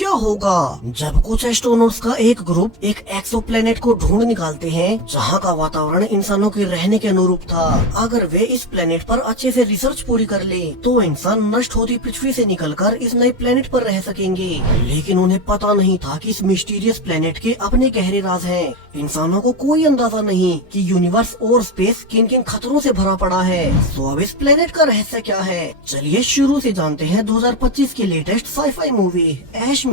क्या होगा जब कुछ एस्ट्रोनॉट्स का एक ग्रुप एक एक्सोप्लैनेट को ढूंढ निकालते हैं जहां का वातावरण इंसानों के रहने के अनुरूप था। अगर वे इस प्लेनेट पर अच्छे से रिसर्च पूरी कर ले तो इंसान नष्ट होती पृथ्वी से निकलकर इस नए प्लेनेट पर रह सकेंगे। लेकिन उन्हें पता नहीं था कि इस मिस्टीरियस प्लेनेट के अपने गहरे राज हैं। इंसानों को कोई अंदाजा नहीं कि यूनिवर्स और स्पेस किन किन खतरों से भरा पड़ा है। तो अब इस प्लेनेट का रहस्य क्या है, चलिए शुरू से जानते हैं 2025 की लेटेस्ट साईफाई मूवी ऐश में।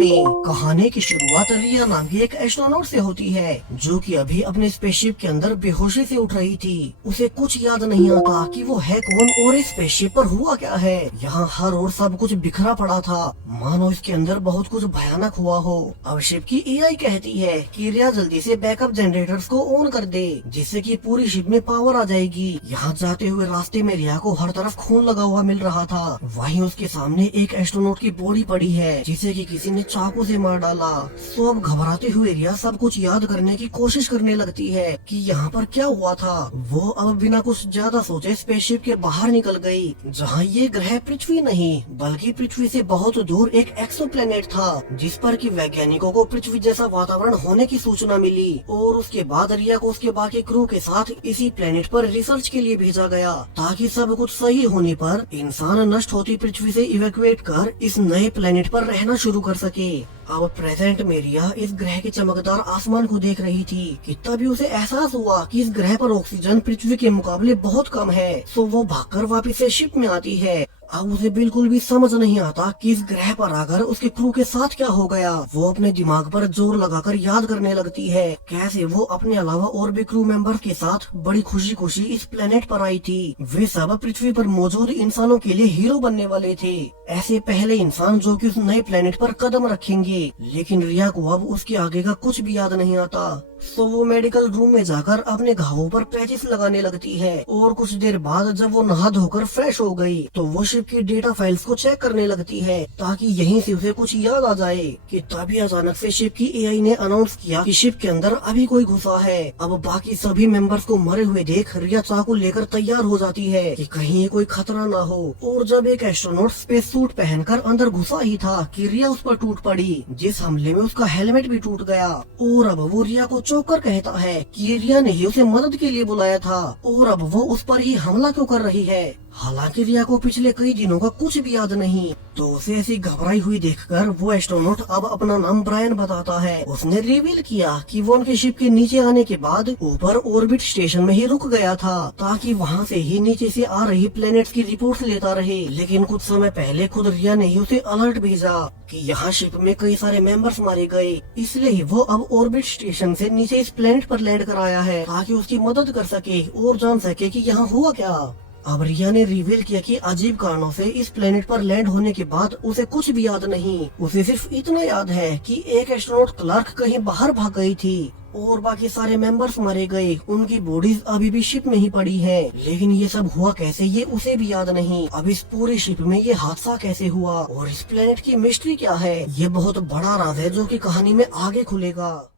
कहानी की शुरुआत रिया नाम की एक एस्ट्रोनॉट से होती है जो कि अभी अपने स्पेसशिप के अंदर बेहोशी से उठ रही थी। उसे कुछ याद नहीं आता कि वो है कौन और इस स्पेसशिप पर हुआ क्या है। यहाँ हर ओर सब कुछ बिखरा पड़ा था, मानो इसके अंदर बहुत कुछ भयानक हुआ हो। अब शिप की एआई कहती है कि रिया जल्दी से बैकअप जनरेटर्स को ऑन कर दे जिससे कि पूरी शिप में पावर आ जाएगी। यहाँ जाते हुए रास्ते में रिया को हर तरफ खून लगा हुआ मिल रहा था। वहीं उसके सामने एक एस्ट्रोनॉट की बॉडी पड़ी है जिसे कि किसी ने चाकू से मार डाला। तो अब घबराते हुए रिया सब कुछ याद करने की कोशिश करने लगती है कि यहाँ पर क्या हुआ था। वो अब बिना कुछ ज्यादा सोचे स्पेसशिप के बाहर निकल गई जहाँ ये ग्रह पृथ्वी नहीं बल्कि पृथ्वी से बहुत दूर एक एक्सोप्लैनेट था जिस पर कि वैज्ञानिकों को पृथ्वी जैसा वातावरण होने की सूचना मिली। और उसके बाद रिया को उसके बाकी क्रू के साथ इसी प्लेनेट पर रिसर्च के लिए भेजा गया ताकि सब कुछ सही होने पर इंसान नष्ट होती पृथ्वी से इवैक्यूएट कर इस नए प्लेनेट पर रहना शुरू कर सके। अब प्रेजेंट में रिया इस ग्रह के चमकदार आसमान को देख रही थी कि तभी उसे एहसास हुआ कि इस ग्रह पर ऑक्सीजन पृथ्वी के मुकाबले बहुत कम है। तो वो भागकर वापस से शिप में आती है। अब उसे बिल्कुल भी समझ नहीं आता कि इस ग्रह पर आकर उसके क्रू के साथ क्या हो गया। वो अपने दिमाग पर जोर लगाकर याद करने लगती है कैसे वो अपने अलावा और भी क्रू मेंबर्स के साथ बड़ी खुशी खुशी इस प्लेनेट पर आई थी। वे सब पृथ्वी पर मौजूद इंसानों के लिए हीरो बनने वाले थे, ऐसे पहले इंसान जो कि उस नए प्लेनेट पर कदम रखेंगे। लेकिन रिया को अब उसके आगे का कुछ भी याद नहीं आता। तो वो मेडिकल रूम में जाकर अपने घावों पर पैचेस लगाने लगती है और कुछ देर बाद जब वो नहा धोकर फ्रेश हो गई तो वो शिप की डेटा फाइल्स को चेक करने लगती है ताकि यहीं से उसे कुछ याद आ जाए। कि तभी अचानक से शिप की एआई ने अनाउंस किया कि शिप के अंदर अभी कोई घुसा है। अब बाकी सभी मेंबर्स को मरे हुए देख रिया चाकू लेकर तैयार हो जाती है कि कहीं ये कोई खतरा ना हो। और जब एक एस्ट्रोनॉट स्पेस सूट पहनकर अंदर घुसा ही था कि रिया उस पर टूट पड़ी, जिस हमले में उसका हेलमेट भी टूट गया। और अब वो रिया को चौंक कहता है कि रिया ने ही उसे मदद के लिए बुलाया था और अब वो उस पर ही हमला क्यों कर रही है। हालांकि रिया को पिछले कई दिनों का कुछ भी याद नहीं। तो उसे ऐसी घबराई हुई देखकर वो एस्ट्रोनॉट अब अपना नाम ब्रायन बताता है। उसने रिवील किया कि वो उनके शिप के नीचे आने के बाद ऊपर ऑर्बिट स्टेशन में ही रुक गया था ताकि वहाँ से ही नीचे से आ रही प्लैनेट्स की रिपोर्ट्स लेता रहे। लेकिन कुछ समय पहले खुद रिया ने ही उसे अलर्ट भेजा कि यहाँ शिप में कई सारे मेंबर्स मारे गए, इसलिए ही वो अब ऑर्बिट स्टेशन से नीचे इस प्लेनेट पर लैंड कर आया है ताकि उसकी मदद कर सके और जान सके कि यहाँ हुआ क्या। अब रिया ने रिवील किया कि अजीब कारणों से इस प्लेनेट पर लैंड होने के बाद उसे कुछ भी याद नहीं। उसे सिर्फ इतना याद है कि एक एस्ट्रोनॉट क्लार्क कहीं बाहर भाग गई थी और बाकी सारे मेंबर्स मारे गए। उनकी बॉडीज अभी भी शिप में ही पड़ी है। लेकिन ये सब हुआ कैसे ये उसे भी याद नहीं। अब इस पूरे शिप में ये हादसा कैसे हुआ और इस प्लेनेट की मिस्ट्री क्या है, ये बहुत बड़ा राज है जो कि कहानी में आगे खुलेगा।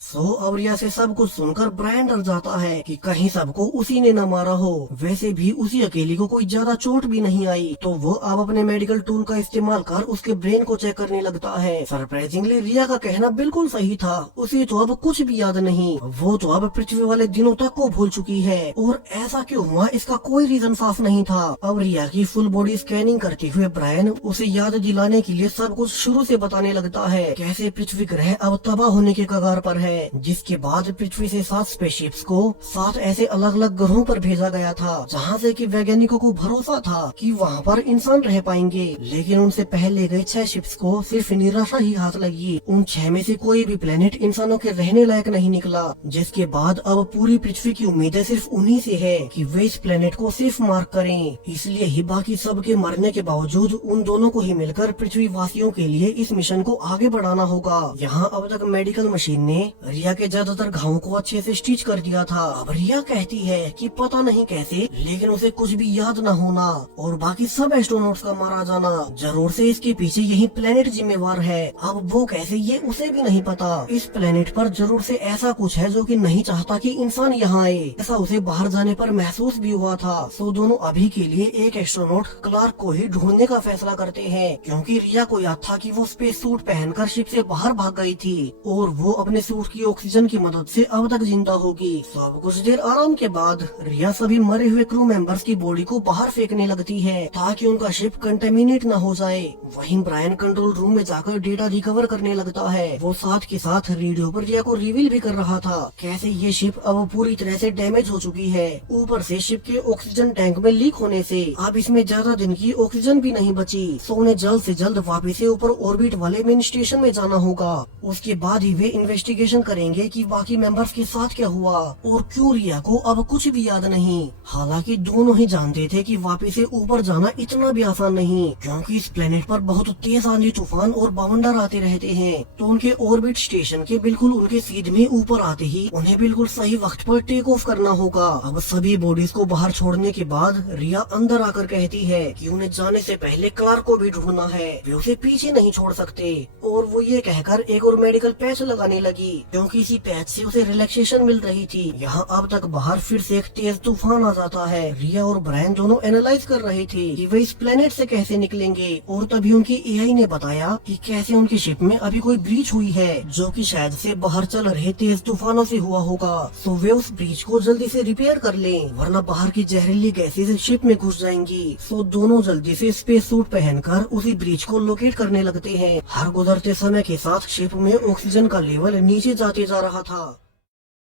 अब रिया से सब कुछ सुनकर ब्रायन डर जाता है कि कहीं सबको उसी ने न मारा हो। वैसे भी उसी अकेली को कोई ज्यादा चोट भी नहीं आई। तो वो अब अपने मेडिकल टूल का इस्तेमाल कर उसके ब्रेन को चेक करने लगता है। सरप्राइजिंगली रिया का कहना बिल्कुल सही था, उसे तो अब कुछ भी याद नहीं। वो तो अब पृथ्वी वाले दिनों तक को भूल चुकी है और ऐसा क्यों हुआ इसका कोई रीजन साफ नहीं था। अब रिया की फुल बॉडी स्कैनिंग करते हुए ब्रायन उसे याद दिलाने के लिए सब कुछ शुरू से बताने लगता है कैसे पृथ्वी ग्रह अब तबाह होने के कगार पर है। जिसके बाद पृथ्वी से 7 स्पेसशिप्स को 7 ऐसे अलग अलग ग्रहों पर भेजा गया था जहाँ से कि वैज्ञानिकों को भरोसा था कि वहाँ पर इंसान रह पाएंगे। लेकिन उनसे पहले गए 6 शिप्स को सिर्फ निराशा ही हाथ लगी। उन 6 में से कोई भी प्लेनेट इंसानों के रहने लायक नहीं निकला। जिसके बाद अब पूरी पृथ्वी की उम्मीदें सिर्फ उन्हीं से है कि वे इस प्लेनेट को सिर्फ मार्क करें। इसलिए ही बाकी सबके मरने के बावजूद उन दोनों को ही मिलकर पृथ्वी वासियों के लिए इस मिशन को आगे बढ़ाना होगा। यहाँ अब तक मेडिकल मशीन ने रिया के ज्यादातर घावों को अच्छे से स्टिच कर दिया था। अब रिया कहती है कि पता नहीं कैसे लेकिन उसे कुछ भी याद न होना और बाकी सब एस्ट्रोनॉट्स का मारा जाना, जरूर से इसके पीछे यही प्लेनेट जिम्मेवार है। अब वो कैसे ये उसे भी नहीं पता। इस प्लेनेट पर जरूर से ऐसा कुछ है जो कि नहीं चाहता कि इंसान यहाँ आए। ऐसा उसे बाहर जाने पर महसूस भी हुआ था। सो दोनों अभी के लिए एक एस्ट्रोनॉट क्लार्क को ही ढूंढने का फैसला करते हैं, क्योंकि रिया को याद था कि वो स्पेस सूट पहनकर शिप से बाहर भाग गई थी और वो अपने सूट की ऑक्सीजन की मदद से अब तक जिंदा होगी। सब कुछ देर आराम के बाद रिया सभी मरे हुए क्रू मेंबर्स की बॉडी को बाहर फेंकने लगती है ताकि उनका शिप कंटेमिनेट न हो जाए। वहीं ब्रायन कंट्रोल रूम में जाकर डेटा रिकवर करने लगता है। वो साथ के साथ रेडियो पर रिया को रिवील भी कर रहा था कैसे ये शिप अब पूरी तरह से डैमेज हो चुकी है। ऊपर से शिप के ऑक्सीजन टैंक में लीक होने से अब इसमें ज्यादा दिन की ऑक्सीजन भी नहीं बची। सो उन्हें जल्द से जल्द वापस से ऊपर ऑर्बिट वाले मेन स्टेशन में जाना होगा। उसके बाद ही वे इन्वेस्टिगेशन करेंगे कि बाकी मेंबर्स के साथ क्या हुआ और क्यों रिया को अब कुछ भी याद नहीं। हालांकि दोनों ही जानते थे कि वापस से ऊपर जाना इतना भी आसान नहीं, क्योंकि इस प्लेनेट पर बहुत तेज आंधी तूफान और बवंडर आते रहते हैं। तो उनके ऑर्बिट स्टेशन के बिल्कुल उनके सीध में ऊपर आते ही उन्हें बिल्कुल सही वक्त पर टेक ऑफ करना होगा। अब सभी बॉडीज को बाहर छोड़ने के बाद रिया अंदर आकर कहती है कि उन्हें जाने से पहले क्लार्क को भी ढूंढना है, वे उसे पीछे नहीं छोड़ सकते। और वो ये कहकर एक और मेडिकल पैच लगाने लगी, क्योंकि इसी पैच से उसे रिलैक्सेशन मिल रही थी। यहाँ अब तक बाहर फिर से एक तेज तूफान आ जाता है। रिया और ब्रायन दोनों एनालाइज कर रहे थे कि वे इस प्लेनेट से कैसे निकलेंगे, और तभी उनकी एआई ने बताया कि कैसे उनकी शिप में अभी कोई ब्रीच हुई है जो कि शायद से बाहर चल रहे तेज तूफानों से हुआ होगा। सो वे उस ब्रीच को जल्दी से रिपेयर कर लें, वरना बाहर की जहरीली गैसें शिप में घुस जाएंगी। सो दोनों जल्दी से स्पेस सूट पहनकर उसी ब्रीच को लोकेट करने लगते हैं। हर गुजरते समय के साथ शिप में ऑक्सीजन का लेवल नीचे जाते जा रहा था।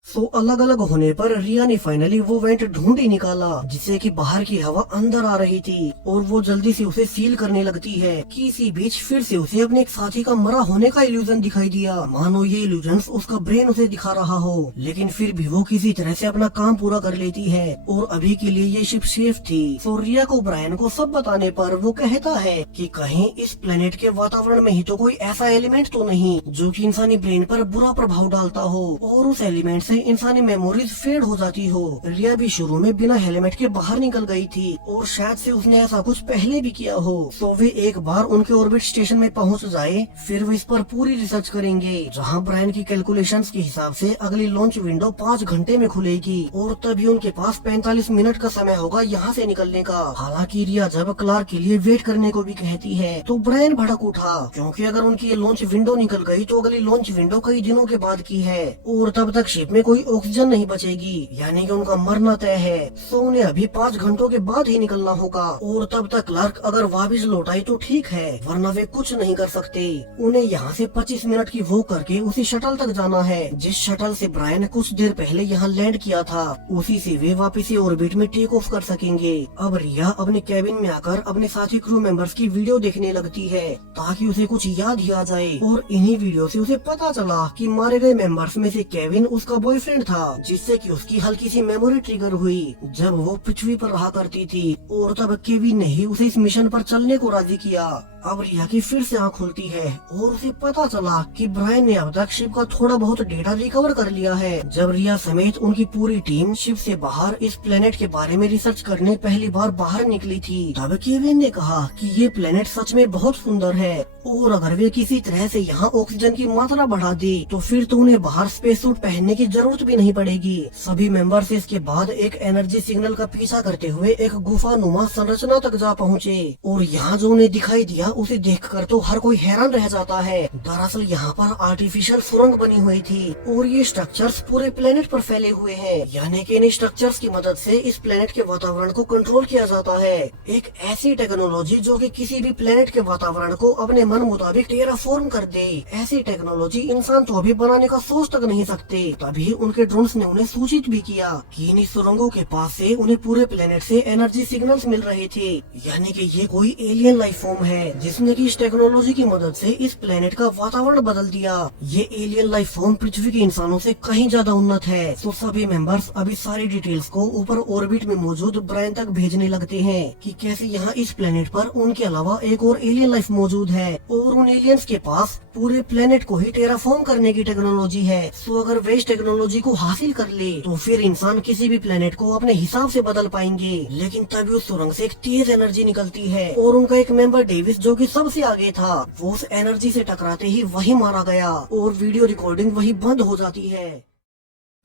सो अलग अलग होने पर रिया ने फाइनली वो वेंट ढूंढ ही निकाला जिससे कि बाहर की हवा अंदर आ रही थी, और वो जल्दी से उसे सील करने लगती है कि इसी बीच फिर से उसे अपने एक साथी का मरा होने का इल्यूजन दिखाई दिया, मानो ये इल्यूजन उसका ब्रेन उसे दिखा रहा हो। लेकिन फिर भी वो किसी तरह से अपना काम पूरा कर लेती है और अभी के लिए ये शिप सेफ थी। सो रिया को ब्रायन को सब बताने पर वो कहता है कि कहीं इस प्लेनेट के वातावरण में ही तो कोई ऐसा एलिमेंट तो नहीं जो कि इंसानी ब्रेन पर बुरा प्रभाव डालता हो और उस एलिमेंट से इंसानी मेमोरीज फेड हो जाती हो। रिया भी शुरू में बिना हेलमेट के बाहर निकल गई थी और शायद से उसने ऐसा कुछ पहले भी किया हो। तो वे एक बार उनके ऑर्बिट स्टेशन में पहुंच जाए, फिर वे इस पर पूरी रिसर्च करेंगे, जहां ब्रायन की कैलकुलेशंस के हिसाब से अगली लॉन्च विंडो 5 घंटे में खुलेगी और तभी उनके पास 45 मिनट का समय होगा यहाँ से निकलने का। हालांकि रिया जब क्लार्क के लिए वेट करने को भी कहती है तो ब्रायन भड़क उठा, क्योंकि अगर उनकी ये लॉन्च विंडो निकल गई तो अगली लॉन्च विंडो कई दिनों के बाद की है और तब तक शिप में कोई ऑक्सीजन नहीं बचेगी, यानी कि उनका मरना तय है। सो उन्हें अभी 5 घंटों के बाद ही निकलना होगा और तब तक क्लार्क अगर वापस लौट आई तो ठीक है, वरना वे कुछ नहीं कर सकते। उन्हें यहाँ से 25 मिनट की वॉक करके उसी शटल तक जाना है जिस शटल से ब्रायन ने कुछ देर पहले यहाँ लैंड किया था। उसी से वे वापस ऑर्बिट में टेक ऑफ कर सकेंगे। अब रिया अपने कैबिन में आकर अपने साथी क्रू मेंबर्स की वीडियो देखने लगती है ताकि उसे कुछ याद ही आ जाए, और इन्हीं वीडियो से उसे पता चला कि मारे गए मेंबर्स में से केविन उसका बॉयफ्रेंड था, जिससे कि उसकी हल्की सी मेमोरी ट्रिगर हुई जब वो पृथ्वी पर रहा करती थी, और तब केविन ने ही उसे इस मिशन पर चलने को राजी किया। अब रिया की फिर से आँख खुलती है और उसे पता चला कि ब्रायन ने अब तक शिप का थोड़ा बहुत डेटा रिकवर कर लिया है। जब रिया समेत उनकी पूरी टीम शिप से बाहर इस प्लेनेट के बारे में रिसर्च करने पहली बार बाहर निकली थी, तब केविन ने कहा कि ये प्लेनेट सच में बहुत सुंदर है और अगर वे किसी तरह से यहाँ ऑक्सीजन की मात्रा बढ़ा दी तो फिर तो उन्हें बाहर स्पेस सूट पहनने की जरूरत भी नहीं पड़ेगी। सभी मेंबर्स इसके बाद एक एनर्जी सिग्नल का पीछा करते हुए एक गुफा नुमा संरचना तक जा पहुँचे, और यहाँ जो उन्हें दिखाई दिया उसे देखकर तो हर कोई हैरान रह जाता है। दरअसल यहाँ पर आर्टिफिशियल सुरंग बनी हुई थी और ये स्ट्रक्चर्स पूरे प्लेनेट पर फैले हुए हैं, यानी कि इन स्ट्रक्चर्स की मदद से इस प्लेनेट के वातावरण को कंट्रोल किया जाता है। एक ऐसी टेक्नोलॉजी जो कि किसी भी प्लेनेट के वातावरण को अपने मन मुताबिक टेराफॉर्म कर दे। ऐसी टेक्नोलॉजी इंसान तो अभी बनाने का सोच तक नहीं सकते। तभी उनके ड्रोन्स ने उन्हें सूचित भी किया कि इन सुरंगों के पास से उन्हें पूरे प्लेनेट से एनर्जी सिग्नल्स मिल रहे थे, यानी कि ये कोई एलियन लाइफ फॉर्म है जिसने की इस टेक्नोलॉजी की मदद से इस प्लेनेट का वातावरण बदल दिया। ये एलियन लाइफ फॉर्म पृथ्वी के इंसानों से कहीं ज्यादा उन्नत है। तो सभी मेंबर्स अभी सारी डिटेल्स को ऊपर ऑर्बिट में मौजूद ब्रायन तक भेजने लगते हैं कि कैसे यहाँ इस प्लेनेट पर उनके अलावा एक और एलियन लाइफ मौजूद है और उन एलियंस के पास पूरे प्लेनेट को ही टेराफॉर्म करने की टेक्नोलॉजी है। तो अगर वे इस टेक्नोलॉजी को हासिल कर ले तो फिर इंसान किसी भी प्लेनेट को अपने हिसाब से बदल पाएंगे। लेकिन तभी उस सुरंग से एक तेज एनर्जी निकलती है और उनका एक मेंबर डेविस जो कि सबसे आगे था, वो उस एनर्जी से टकराते ही वही मारा गया और वीडियो रिकॉर्डिंग वही बंद हो जाती है।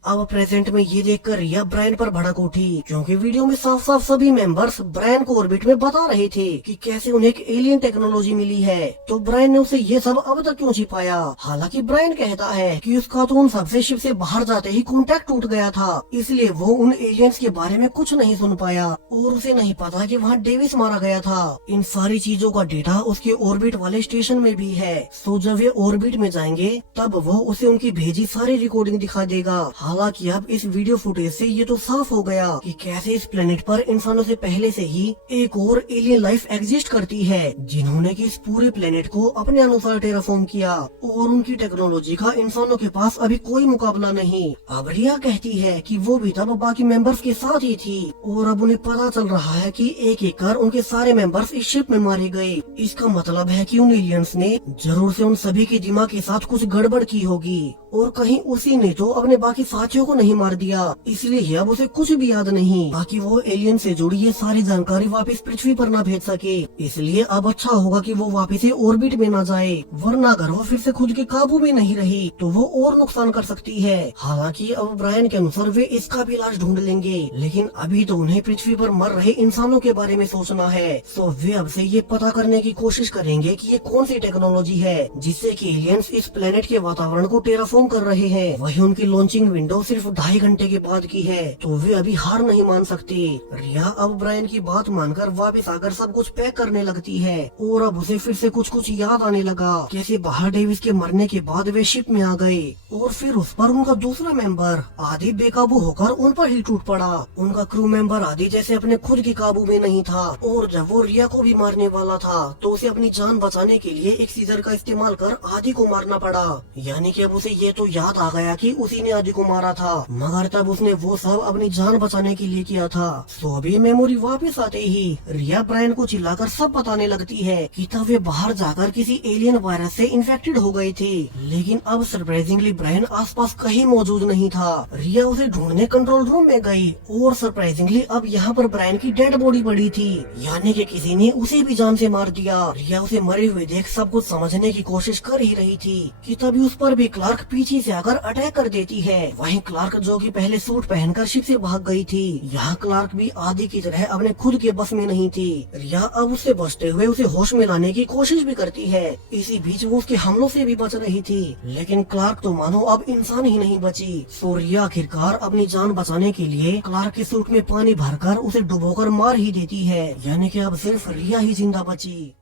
अब प्रेजेंट में ये देखकर रिया ब्रायन पर भड़क उठी क्योंकि वीडियो में साफ साफ सभी मेंबर्स ब्रायन को ऑर्बिट में बता रहे थे कि कैसे उन्हें एक एलियन टेक्नोलॉजी मिली है। तो ब्रायन ने उसे ये सब अब तक क्यों छिपाया। हालांकि ब्रायन कहता है कि उसका तो उन सबसे शिप से बाहर जाते ही कॉन्टेक्ट टूट गया था, इसलिए वो उन एलियंस के बारे में कुछ नहीं सुन पाया और उसे नहीं पता कि वहाँ डेविस मारा गया था। इन सारी चीजों का डेटा उसके ऑर्बिट वाले स्टेशन में भी है। तो जब वे ऑर्बिट में जाएंगे तब वो उसे उनकी भेजी सारी रिकॉर्डिंग दिखा देगा। हालांकि अब इस वीडियो फुटेज से ये तो साफ हो गया कि कैसे इस प्लेनेट पर इंसानों से पहले से ही एक और एलियन लाइफ एग्जिस्ट करती है जिन्होंने कि इस पूरे प्लेनेट को अपने अनुसार टेराफॉर्म किया और उनकी टेक्नोलॉजी का इंसानों के पास अभी कोई मुकाबला नहीं। अब रिया कहती है कि वो भी तब बाकी मेंबर्स के साथ ही थी और अब उन्हें पता चल रहा है कि एक एक कर उनके सारे मेंबर्स इस शिप में मारे गए। इसका मतलब है कि उन एलियंस ने जरूर से उन सभी के दिमाग के साथ कुछ गड़बड़ की होगी और कहीं उसी ने तो अपने बाकी साथियों को नहीं मार दिया, इसलिए अब उसे कुछ भी याद नहीं ताकि वो एलियन से जुड़ी ये सारी जानकारी वापस पृथ्वी पर न भेज सके। इसलिए अब अच्छा होगा कि वो वापस से ऑर्बिट में न जाए, वरना अगर वो फिर से खुद के काबू में नहीं रही तो वो और नुकसान कर सकती है। हालांकि अब ब्रायन के अनुसार वे इसका भी इलाज ढूंढ लेंगे, लेकिन अभी तो उन्हें पृथ्वी पर मर रहे इंसानों के बारे में सोचना है। तो वे अब से ये पता करने की कोशिश करेंगे कि ये कौन सी टेक्नोलॉजी है जिससे कि एलियंस इस प्लेनेट के वातावरण को टेराफॉर्म कर रहे हैं। वही उनकी लॉन्चिंग विंडो सिर्फ 2.5 घंटे के बाद की है, तो वे अभी हार नहीं मान सकते। रिया अब ब्रायन की बात मानकर वापस आकर सब कुछ पैक करने लगती है और अब उसे फिर से कुछ याद आने लगा कैसे बाहर डेविस के मरने के बाद वे शिप में आ गए और फिर उस पर उनका दूसरा मेंबर आदि बेकाबू होकर उन पर ही टूट पड़ा। उनका क्रू मेंबर आदि जैसे अपने खुद के काबू में नहीं था और जब वो रिया को भी मारने वाला था तो उसे अपनी जान बचाने के लिए एक सीजर का इस्तेमाल कर आदि को मारना पड़ा। यानी कि अब उसे ये तो याद आ गया कि उसी ने आदि को मारा था, मगर तब उसने वो सब अपनी जान बचाने के लिए किया था। तो अभी मेमोरी वापस आते ही रिया ब्रायन को चिल्लाकर सब बताने लगती है कि तब वे बाहर जाकर किसी एलियन वायरस से इन्फेक्टेड हो गए थे, लेकिन अब सरप्राइजिंगली ब्रायन आसपास कहीं मौजूद नहीं था। रिया उसे ढूंढने कंट्रोल रूम में गई और सरप्राइजिंगली अब यहाँ पर ब्रायन की डेड बॉडी पड़ी थी, यानी कि किसी ने उसे भी जान से मार दिया। रिया उसे मरे हुए देख सब कुछ समझने की कोशिश कर ही रही थी कि तभी उस पर भी क्लार्क पीछे से आकर अटैक कर देती है। वहीं क्लार्क जो कि पहले सूट पहनकर शिप से भाग गई थी, यहाँ क्लार्क भी आदि की तरह अपने खुद के बस में नहीं थी। रिया अब उससे बचते हुए उसे होश में लाने की कोशिश भी करती है। इसी बीच वो उसके हमलों से भी बच रही थी, लेकिन क्लार्क तो मानो अब इंसान ही नहीं बची। तो रिया आखिरकार अपनी जान बचाने के लिए क्लार्क के सूट में पानी भरकर उसे डुबोकर मार ही देती है, यानी कि अब सिर्फ रिया ही जिंदा बची।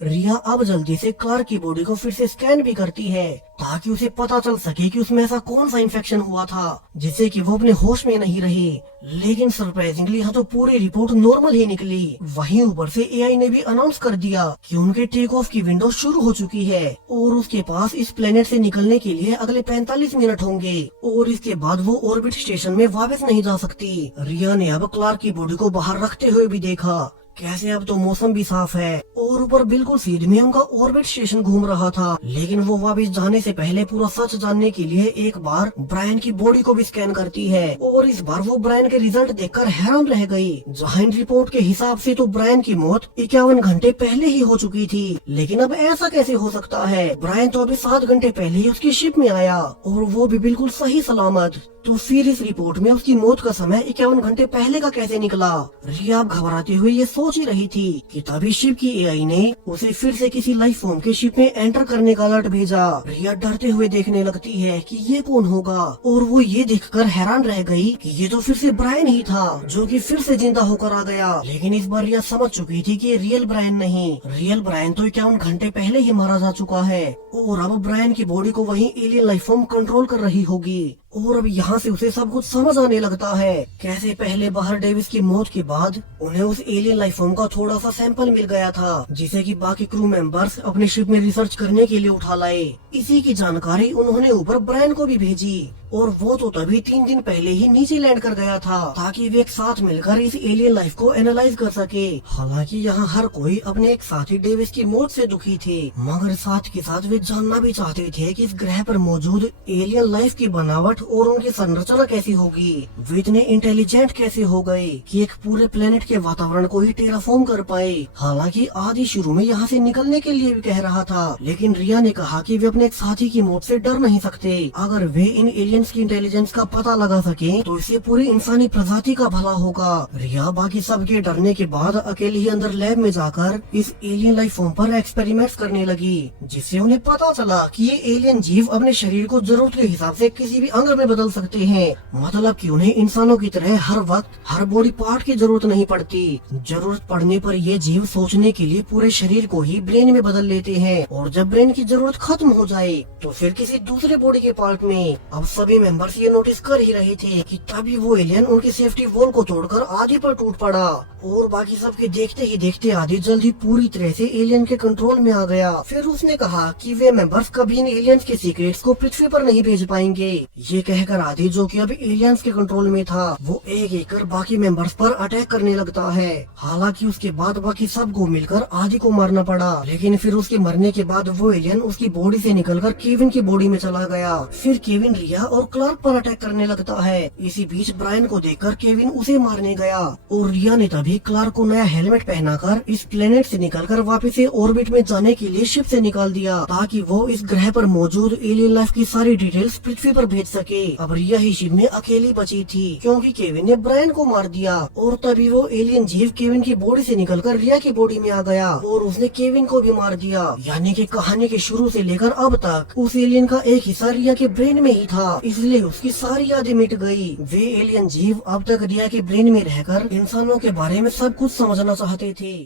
रिया अब जल्दी से क्लार्क की बॉडी को फिर से स्कैन भी करती है ताकि उसे पता चल सके कि उसमें ऐसा कौन सा इन्फेक्शन हुआ था जिससे कि वो अपने होश में नहीं रही। लेकिन सरप्राइजिंगली यहाँ तो पूरी रिपोर्ट नॉर्मल ही निकली। वहीं ऊपर से एआई ने भी अनाउंस कर दिया कि उनके टेक ऑफ की विंडो शुरू हो चुकी है और उसके पास इस प्लेनेट से निकलने के लिए अगले 45 मिनट होंगे और इसके बाद वो ऑर्बिट स्टेशन में वापस नहीं जा सकती। रिया ने अब क्लार्क की बॉडी को बाहर रखते हुए भी देखा कैसे अब तो मौसम भी साफ है और ऊपर बिल्कुल सीध में उनका ऑर्बिट स्टेशन घूम रहा था। लेकिन वो वापस जाने से पहले पूरा सच जानने के लिए एक बार ब्रायन की बॉडी को भी स्कैन करती है और इस बार वो ब्रायन के रिजल्ट देखकर हैरान रह गई। जहाँ इन रिपोर्ट के हिसाब से तो ब्रायन की मौत 51 घंटे पहले ही हो चुकी थी, लेकिन अब ऐसा कैसे हो सकता है। ब्रायन तो अभी 7 घंटे पहले ही उसकी शिप में आया और वो भी बिल्कुल सही सलामत। तो फिर इस रिपोर्ट में उसकी मौत का समय 51 घंटे पहले का कैसे निकला। रिया घबराते हुए ये सोच ही रही थी कि तभी शिप की एआई ने उसे फिर से किसी लाइफ फॉर्म के शिप में एंटर करने का अलर्ट भेजा। रिया डरते हुए देखने लगती है कि ये कौन होगा और वो ये देखकर हैरान रह गई कि ये तो फिर से ब्रायन ही था जो कि फिर से जिंदा होकर आ गया। लेकिन इस बार रिया समझ चुकी थी कि ये रियल ब्रायन नहीं, रियल ब्रायन तो 51 घंटे पहले ही मारा जा चुका है और अब ब्रायन की बॉडी को वही एलियन लाइफ फॉर्म कंट्रोल कर रही होगी। और अब यहाँ से उसे सब कुछ समझ आने लगता है। कैसे पहले बाहर डेविस की मौत के बाद उन्हें उस एलियन लाइफ फॉर्म का थोड़ा सा सैंपल मिल गया था, जिसे कि बाकी क्रू मेंबर्स अपने शिप में रिसर्च करने के लिए उठा लाए। इसी की जानकारी उन्होंने ऊपर ब्रायन को भी भेजी, और वो तो तभी 3 दिन पहले ही नीचे लैंड कर गया था, ताकि वे एक साथ मिलकर इस एलियन लाइफ को एनालाइज कर सके। हालांकि यहाँ हर कोई अपने एक साथी डेविस की मौत से दुखी थे, मगर साथ के साथ वे जानना भी चाहते थे कि इस ग्रह पर मौजूद एलियन लाइफ की बनावट और उनकी संरचना कैसी होगी। वे इतने इंटेलिजेंट कैसे हो गए कि एक पूरे प्लेनेट के वातावरण को ही टेराफॉर्म कर पाए। हालांकि आदि शुरू में यहाँ से निकलने के लिए भी कह रहा था, लेकिन रिया ने कहा कि वे अपने एक साथी की मौत से डर नहीं सकते। अगर वे इन एलियंस की इंटेलिजेंस का पता लगा सके तो इससे पूरी इंसानी प्रजाति का भला होगा। रिया बाकी सबके डरने के बाद अकेले ही अंदर लैब में जाकर इस एलियन लाइफ फॉर्म पर एक्सपेरिमेंट्स करने लगी, जिससे उन्हें पता चला कि ये एलियन जीव अपने शरीर को जरूरत के हिसाब से किसी भी अंग में बदल सकते हैं। मतलब कि उन्हें इंसानों की तरह हर वक्त हर बॉडी पार्ट की जरूरत नहीं पड़ती। जरूरत पड़ने पर ये जीव सोचने के लिए पूरे शरीर को ही ब्रेन में बदल लेते हैं, और जब ब्रेन की जरूरत खत्म हो जाए तो फिर किसी दूसरे बॉडी के पार्ट में। अब सभी मेंबर्स ये नोटिस कर ही रहे थे कि तभी वो एलियन उनकी सेफ्टी वॉल को तोड़कर आदि पर टूट पड़ा, और बाकी सबके देखते ही देखते आदि जल्दी पूरी तरह से एलियन के कंट्रोल में आ गया। फिर उसने कहा कि वे मेंबर्स कभी इन एलियंस के सीक्रेट्स को पृथ्वी पर नहीं भेज पाएंगे। ये कहकर आदि, जो कि अब एलियंस के कंट्रोल में था, वो एक एक कर बाकी मेंबर्स पर अटैक करने लगता है। हालांकि उसके बाद बाकी सबको मिलकर आदि को मारना पड़ा, लेकिन फिर उसके मरने के बाद वो एलियन उसकी बॉडी से निकलकर केविन की बॉडी में चला गया। फिर केविन रिया और क्लार्क पर अटैक करने लगता है। इसी बीच ब्रायन को देखकर केविन उसे मारने गया, और रिया ने तभी क्लार्क को नया हेलमेट पहनाकर इस प्लेनेट से निकलकर वापस से ऑर्बिट में जाने के लिए शिप से निकाल दिया, ताकि वो इस ग्रह पर मौजूद एलियन लाइफ की सारी डिटेल्स पृथ्वी पर भेज सके। अब रिया ही शिप में अकेली बची थी, क्योंकि केविन ने ब्रायन को मार दिया, और तभी वो एलियन जीव केविन की बॉडी से निकलकर रिया की बॉडी में आ गया, और उसने केविन को भी मार दिया। यानी कि कहानी के शुरू से लेकर अब तक उस एलियन का एक हिस्सा रिया के ब्रेन में ही था, इसलिए उसकी सारी यादें मिट गई। वे एलियन जीव अब तक रिया के ब्रेन में रहकर इंसानों के बारे में सब कुछ समझना चाहते थे।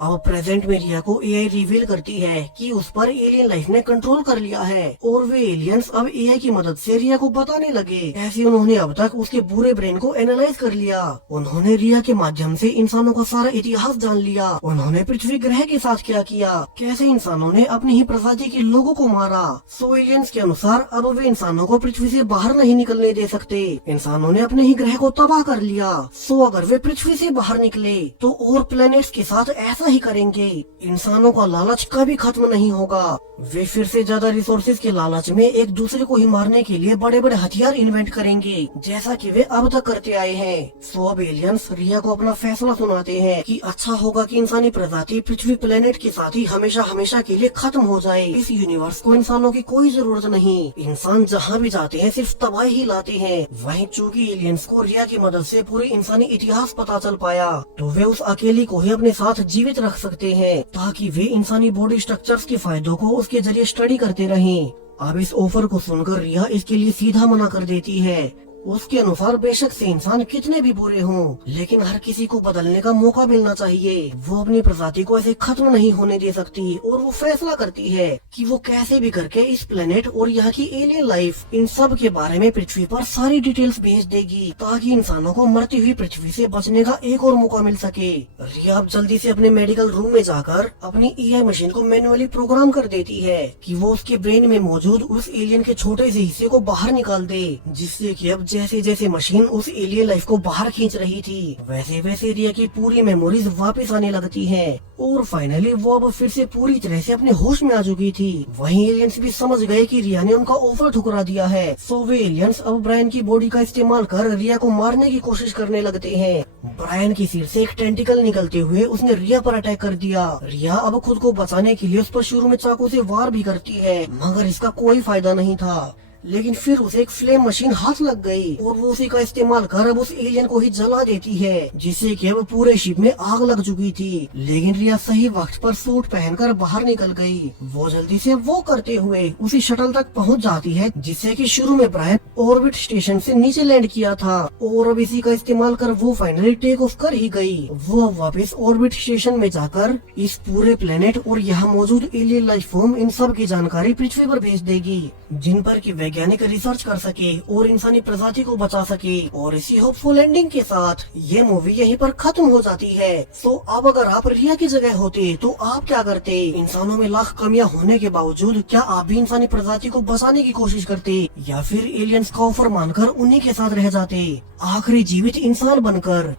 अब प्रेजेंट में रिया को एआई रिवील करती है कि उस पर एलियन लाइफ ने कंट्रोल कर लिया है, और वे एलियंस अब एआई की मदद से रिया को बताने लगे। ऐसे उन्होंने अब तक उसके पूरे ब्रेन को एनालाइज कर लिया। उन्होंने रिया के माध्यम से इंसानों का सारा इतिहास जान लिया। उन्होंने पृथ्वी ग्रह के साथ क्या किया, कैसे इंसानों ने अपनी ही प्रजाति के लोगों को मारा। सो एलियंस के अनुसार अब वे इंसानों को पृथ्वी से बाहर नहीं निकलने दे सकते। इंसानों ने अपने ही ग्रह को तबाह कर लिया। सो अगर वे पृथ्वी से बाहर निकले तो और प्लैनेट्स के साथ ऐसा ही करेंगे। इंसानों का लालच कभी खत्म नहीं होगा। वे फिर से ज्यादा रिसोर्सेज के लालच में एक दूसरे को ही मारने के लिए बड़े बड़े हथियार इन्वेंट करेंगे, जैसा कि वे अब तक करते आए हैं। सो अब एलियंस रिया को अपना फैसला सुनाते हैं कि अच्छा होगा कि इंसानी प्रजाति पृथ्वी प्लेनेट के साथ ही हमेशा हमेशा के लिए खत्म हो जाए। इस यूनिवर्स को इंसानों की कोई जरूरत नहीं। इंसान जहाँ भी जाते हैं सिर्फ तबाही ही लाते हैं। वहीं चूंकि एलियंस को रिया की मदद से पूरे इंसानी इतिहास पता चल पाया, तो वे उस अकेली को ही अपने साथ जीवित रख सकते हैं, ताकि वे इंसानी बॉडी स्ट्रक्चर्स के फायदों को उसके जरिए स्टडी करते रहें। अब इस ऑफर को सुनकर रिया इसके लिए सीधा मना कर देती है। उसके अनुसार बेशक से इंसान कितने भी बुरे हों, लेकिन हर किसी को बदलने का मौका मिलना चाहिए। वो अपनी प्रजाति को ऐसे खत्म नहीं होने दे सकती, और वो फैसला करती है कि वो कैसे भी करके इस प्लेनेट और यहाँ की एलियन लाइफ, इन सब के बारे में पृथ्वी पर सारी डिटेल्स भेज देगी, ताकि इंसानों को मरती हुई पृथ्वी से बचने का एक और मौका मिल सके। रिया अब जल्दी से अपने मेडिकल रूम में जाकर अपनी एआई मशीन को मैन्युअली प्रोग्राम कर देती है कि वो उसके ब्रेन में मौजूद उस एलियन के छोटे से हिस्से को बाहर निकाल दे, जिससे कि अब जैसे जैसे मशीन उस एलियन लाइफ को बाहर खींच रही थी, वैसे वैसे रिया की पूरी मेमोरीज वापस आने लगती हैं, और फाइनली वो अब फिर से पूरी तरह से अपने होश में आ चुकी थी। वहीं एलियंस भी समझ गए कि रिया ने उनका ऑफर ठुकरा दिया है। सो वे एलियंस अब ब्रायन की बॉडी का इस्तेमाल कर रिया को मारने की कोशिश करने लगते हैं। ब्रायन की सिर से एक टेंटिकल निकलते हुए उसने रिया पर अटैक कर दिया। रिया अब खुद को बचाने के लिए उस पर शुरू में चाकू से वार भी करती है, मगर इसका कोई फायदा नहीं था। लेकिन फिर उसे एक फ्लेम मशीन हाथ लग गई, और वो उसी का इस्तेमाल कर अब उस एलियन को ही जला देती है, जिससे कि अब पूरे शिप में आग लग चुकी थी। लेकिन रिया सही वक्त पर सूट पहनकर बाहर निकल गई। वो जल्दी से वो करते हुए उसी शटल तक पहुंच जाती है, जिससे कि शुरू में ब्रायन ऑर्बिट स्टेशन से नीचे लैंड किया था, और अब इसी का इस्तेमाल कर वो फाइनली टेक ऑफ कर ही गई। वो वापस ऑर्बिट स्टेशन में जाकर इस पूरे प्लेनेट और यहाँ मौजूद एलियन लाइफ फॉर्म, इन सब की जानकारी पृथ्वी पर भेज देगी, जिन पर की वैज्ञानिक रिसर्च कर सके और इंसानी प्रजाति को बचा सके। और इसी होपफुल एंडिंग के साथ ये मूवी यहीं पर खत्म हो जाती है। सो अब अगर आप रिया की जगह होते तो आप क्या करते? इंसानों में लाख कमियां होने के बावजूद क्या आप भी इंसानी प्रजाति को बचाने की कोशिश करते, या फिर एलियंस का ऑफर मानकर उन्हीं के साथ रह जाते, आखिरी जीवित इंसान बनकर?